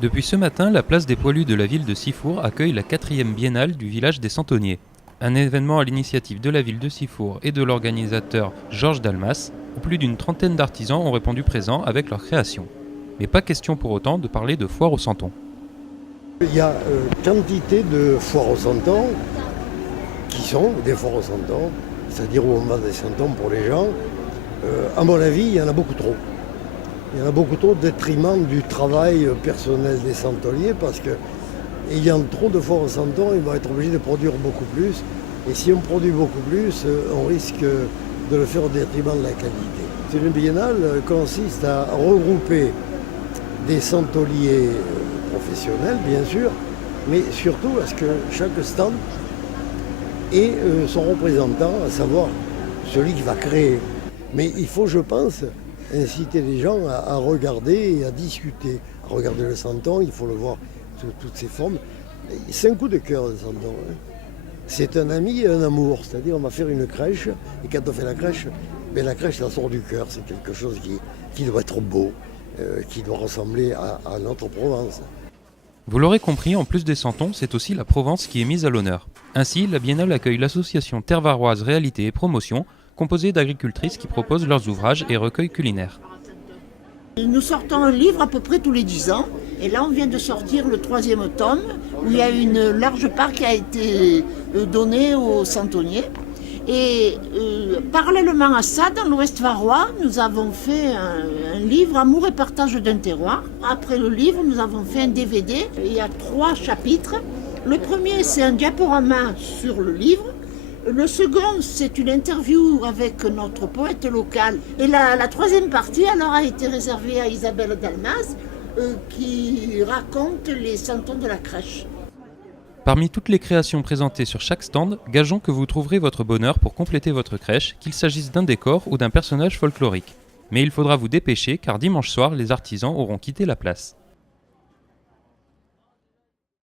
Depuis ce matin, la place des Poilus de la ville de Sifour accueille la 4e biennale du village des Santonniers. Un événement à l'initiative de la ville de Sifour et de l'organisateur Georges Dalmas, où plus d'une trentaine d'artisans ont répondu présents avec leur création. Mais pas question pour autant de parler de foire au santon. Il y a quantité de foires au santon qui sont des foires au santon, c'est-à-dire où on vend des santons pour les gens. À mon avis, il y en a beaucoup trop. Il y en a beaucoup trop au détriment du travail personnel des santonniers parce que, ayant trop de foires au santon, ils vont être obligés de produire beaucoup plus. Et si on produit beaucoup plus, on risque de le faire au détriment de la qualité. Une biennale consiste à regrouper des santoniers professionnels, bien sûr, mais surtout à ce que chaque stand ait son représentant, à savoir celui qui va créer. Mais il faut, je pense, inciter les gens à regarder et à discuter. À regarder le santon, il faut le voir sous toutes ses formes. C'est un coup de cœur, le santon. C'est un ami et un amour. C'est-à-dire, on va faire une crèche, et quand on fait la crèche, ça sort du cœur. C'est quelque chose qui doit être beau, qui doit ressembler à notre Provence. Vous l'aurez compris, en plus des santons, c'est aussi la Provence qui est mise à l'honneur. Ainsi, la biennale accueille l'association Tervaroise Réalité et Promotion, composée d'agricultrices qui proposent leurs ouvrages et recueils culinaires. Nous sortons un livre à peu près tous les 10 ans. Et là, on vient de sortir le 3e tome, où il y a une large part qui a été donnée aux santonniers. Et parallèlement à ça, dans l'Ouest varois, nous avons fait un livre Amour et partage d'un terroir. Après le livre, nous avons fait un DVD. Il y a 3 chapitres. Le premier, c'est un diaporama sur le livre. Le second, c'est une interview avec notre poète local. Et la 3e partie, alors, a été réservée à Isabelle Dalmas, qui raconte les santons de la crèche. Parmi toutes les créations présentées sur chaque stand, gageons que vous trouverez votre bonheur pour compléter votre crèche, qu'il s'agisse d'un décor ou d'un personnage folklorique. Mais il faudra vous dépêcher car dimanche soir, les artisans auront quitté la place.